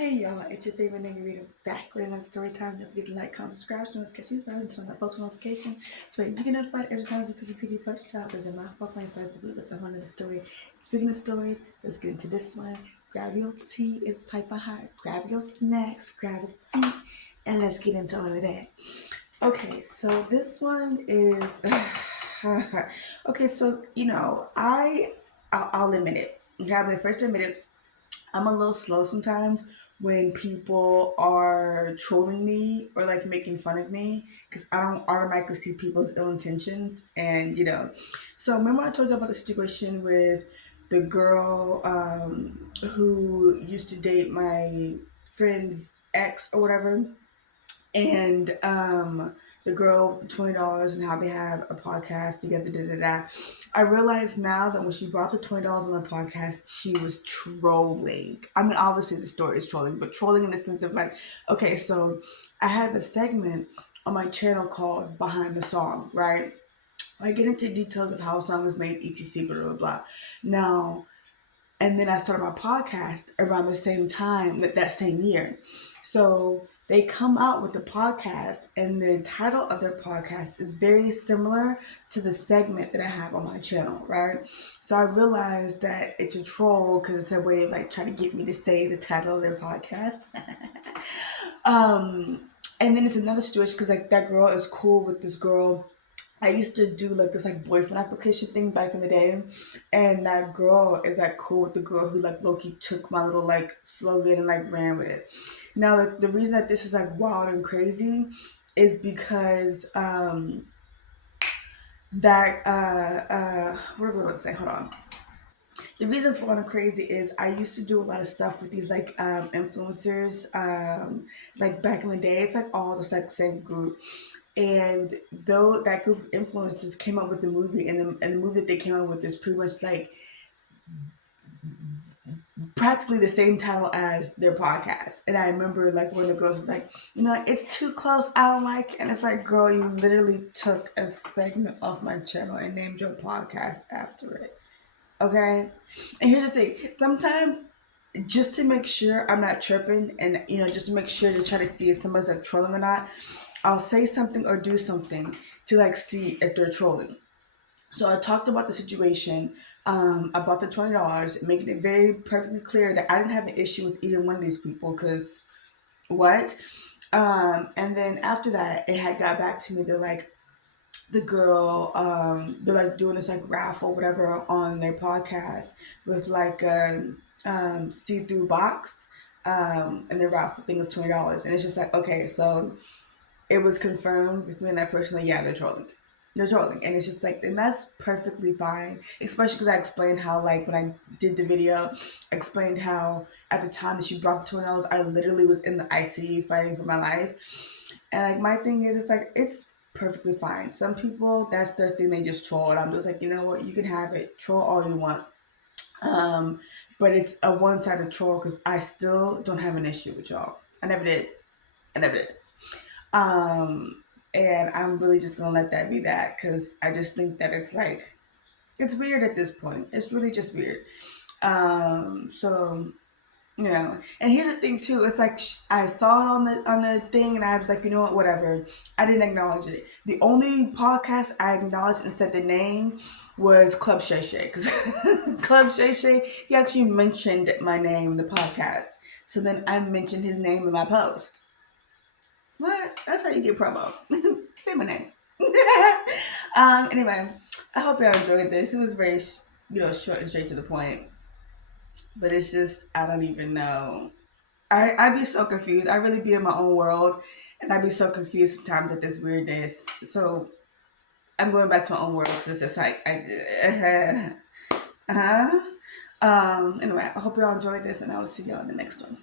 Hey y'all, it's your favorite nigga reader back with another story time. Don't forget to like, comment, subscribe, don't forget to turn on that post notification so you get notified every time there's a PD first child. Because in my 4 starts the week with another story. Speaking of stories, let's get into this one. Grab your tea, it's piping hot. Grab your snacks, grab a seat, and let's get into all of that. Okay, so this one is okay. So I'll admit it. Okay, I'm the first to admit it. I'm a little slow sometimes when people are trolling me or like making fun of me because I don't automatically see people's ill intentions. So remember I told you about the situation with the girl who used to date my friend's ex or whatever, and the girl with the $20 and how they have a podcast together. I realize now that when she brought the $20 on the podcast, she was trolling. I mean, obviously the story is trolling, but trolling in the sense of like, okay, so I had a segment on my channel called Behind the Song, right? I get into details of how a song is made, etc. Blah blah blah. Now, and then I started my podcast around the same time that same year. So they come out with the podcast, and the title of their podcast is very similar to the segment that I have on my channel, right? So I realized that it's a troll because it's a way of like trying to get me to say the title of their podcast. And then it's another situation because like that girl is cool with this girl. I used to do like this like boyfriend application thing back in the day, and that girl is like cool with the girl who like Loki took my little like slogan and like ran with it. Now the reason that this is like wild and crazy is because what am I about to say? Hold on. The reason it's wild and crazy is I used to do a lot of stuff with these like influencers like back in the day. It's like all this like same group. And though that group of influencers came up with the movie, and the movie that they came up with is pretty much like practically the same title as their podcast. And I remember like one of the girls was like, it's too close, I don't like it. And it's like, girl, you literally took a segment off my channel and named your podcast after it. Okay? And here's the thing. Sometimes just to make sure I'm not tripping and just to make sure to try to see if somebody's like trolling or not, I'll say something or do something to like see if they're trolling. So I talked about the situation about the $20, making it very perfectly clear that I didn't have an issue with either one of these people because what? And then after that, it had got back to me. They're like, the girl, they're like doing this like raffle, whatever, on their podcast with like a see-through box, and the raffle thing is $20, and it's just like, okay, so it was confirmed with me and that person, like, yeah, they're trolling. They're trolling. And it's just like, and that's perfectly fine. Especially because I explained how, like, when I did the video, I explained how at the time that she brought the $20, I literally was in the ICU fighting for my life. And, like, my thing is, it's like, it's perfectly fine. Some people, that's their thing, they just troll. And I'm just like, you know what, you can have it. Troll all you want. Um, but it's a one-sided troll because I still don't have an issue with y'all. I never did. I never did. Um, and I'm really just gonna let that be that because I just think that it's like it's weird at this point. It's really just weird. So and here's the thing too. It's like I saw it on the thing, and I was like, you know what, whatever. I didn't acknowledge it. The only podcast I acknowledged and said the name was Club Shay Shay because Club Shay Shay, he actually mentioned my name in the podcast. So then I mentioned his name in my post. What? That's how you get promo. Say my name. Anyway, I hope y'all enjoyed this. It was very, short and straight to the point. But it's just, I don't even know. I be so confused. I really be in my own world, and I be so confused sometimes at this weirdness. So I'm going back to my own world because it's just like, uh-huh. Anyway, I hope y'all enjoyed this, and I will see y'all in the next one.